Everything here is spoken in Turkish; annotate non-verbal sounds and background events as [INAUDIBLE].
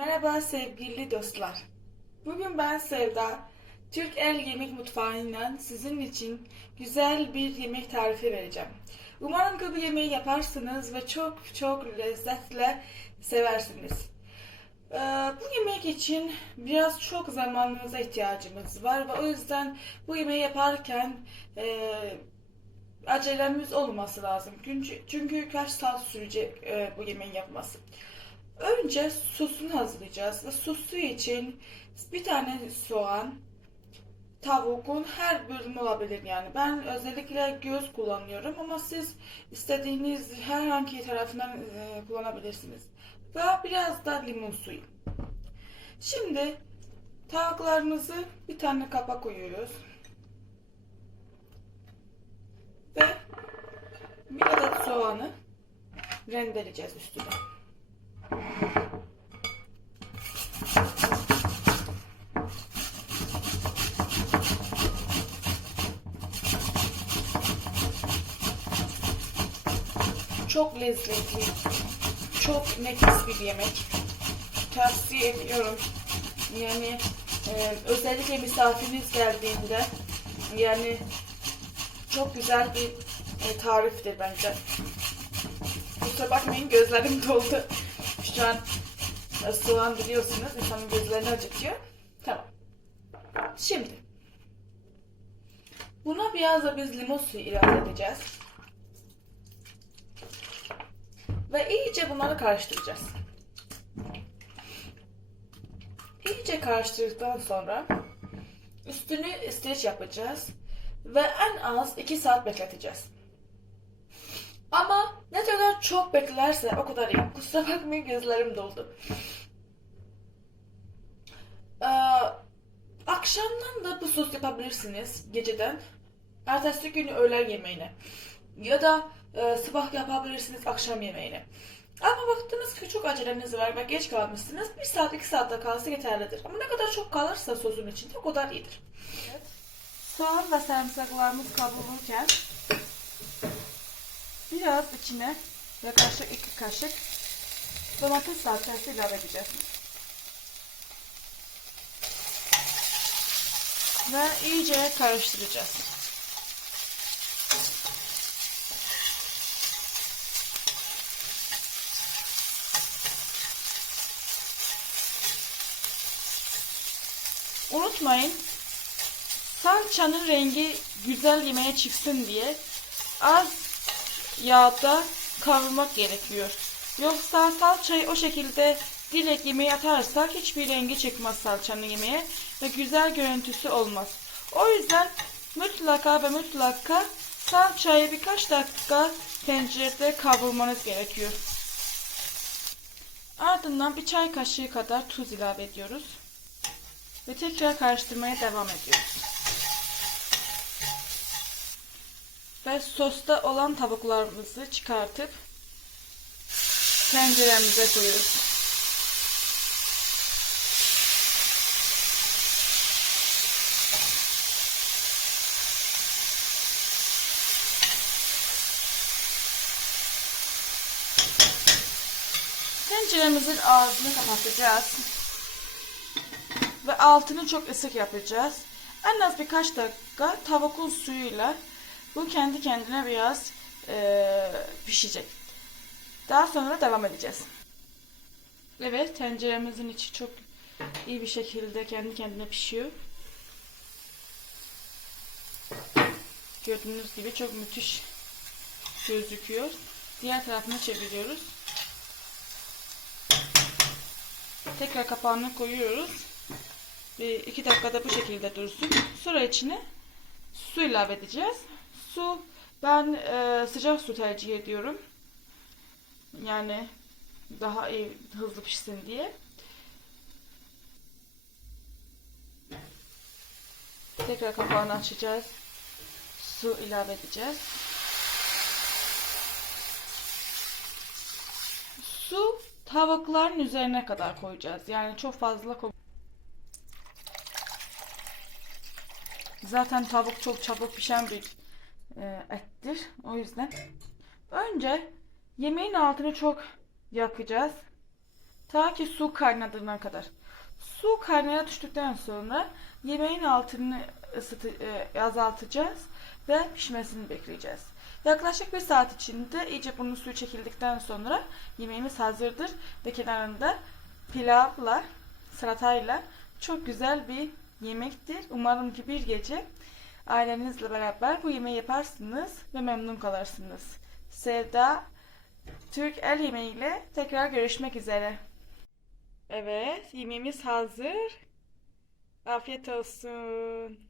Merhaba sevgili dostlar. Bugün ben Sevda. Türk El Yemek Mutfağı'ndan sizin için güzel bir yemek tarifi vereceğim. Umarım ki yemeği yaparsınız ve çok çok lezzetle seversiniz. Ee, bu yemek için biraz çok zamanınıza ihtiyacımız var ve o yüzden bu yemeği yaparken e, acelemiz olması lazım. Çünkü, çünkü kaç saat sürecek e, bu yemeğin yapması. Önce sosunu hazırlayacağız sosu için bir tane soğan, tavuğun her bölümü olabilir yani. Ben özellikle göz kullanıyorum ama siz istediğiniz herhangi tarafından e, kullanabilirsiniz. Ve biraz da limon suyu. Şimdi tavuklarımızı bir tane kapa koyuyoruz. Ve bir adet soğanı rendeleyeceğiz üstüne. Çok lezzetli, çok nefis bir yemek. Tavsiye ediyorum. Yani e, özellikle misafiriniz geldiğinde yani çok güzel bir e, tariftir bence. Kusura bakmayın gözlerim [LAUGHS] doldu. Şu an e, soğan biliyorsunuz insanın gözlerini acıtıyor. Tamam. Şimdi buna biraz da biz limon suyu ilave edeceğiz. Ve iyice bunları karıştıracağız. İyice karıştırdıktan sonra üstünü streç yapacağız ve en az 2 saat bekleteceğiz. Ama ne kadar çok beklerse o kadar iyi. [LAUGHS] Kusura bakmayın gözlerim doldu. Ee, akşamdan da bu sos yapabilirsiniz geceden. Ertesi günü öğlen yemeğine. Ya da e, sabah yapabilirsiniz akşam yemeğine. Ama baktınız ki çok aceleniz var ve geç kalmışsınız. Bir saat iki saatte kalsa yeterlidir. Ama ne kadar çok kalırsa sosun içinde o kadar iyidir. Evet. Soğan ve sarımsaklarımız kavrulurken biraz içine yaklaşık iki kaşık domates salçası ilave edeceğiz. Ve iyice karıştıracağız. Unutmayın salçanın rengi güzel yemeğe çıksın diye az yağda kavurmak gerekiyor. Yoksa salçayı o şekilde direkt yemeğe atarsak hiçbir rengi çıkmaz salçanın yemeğe ve güzel görüntüsü olmaz. O yüzden mutlaka ve mutlaka salçayı birkaç dakika tencerede kavurmanız gerekiyor. Ardından bir çay kaşığı kadar tuz ilave ediyoruz. Ve tekrar karıştırmaya devam ediyoruz. Ve sosta olan tavuklarımızı çıkartıp tenceremize koyuyoruz. Tenceremizin ağzını kapatacağız. Ve altını çok ısık yapacağız. En az birkaç dakika tavukun suyuyla bu kendi kendine biraz e, pişecek. Daha sonra devam edeceğiz. Evet tenceremizin içi çok iyi bir şekilde kendi kendine pişiyor. Gördüğünüz gibi çok müthiş gözüküyor. Diğer tarafını çeviriyoruz. Tekrar kapağını koyuyoruz. Bir iki dakikada bu şekilde dursun. Sonra içine su ilave edeceğiz. Su ben e, sıcak su tercih ediyorum. Yani daha iyi hızlı pişsin diye. Tekrar kapağını açacağız. Su ilave edeceğiz. Su tavukların üzerine kadar koyacağız. Yani çok fazla Zaten tavuk çok çabuk pişen bir e, ettir. O yüzden önce yemeğin altını çok yakacağız. Ta ki su kaynadığına kadar. Su kaynaya düştükten sonra yemeğin altını ısıtı, e, azaltacağız ve pişmesini bekleyeceğiz. Yaklaşık bir saat içinde iyice bunun suyu çekildikten sonra yemeğimiz hazırdır ve kenarında pilavla, salatayla çok güzel bir yemektir. Umarım ki bir gece ailenizle beraber bu yemeği yaparsınız ve memnun kalırsınız. Sevda Türk el yemeğiyle tekrar görüşmek üzere. Evet, yemeğimiz hazır. Afiyet olsun.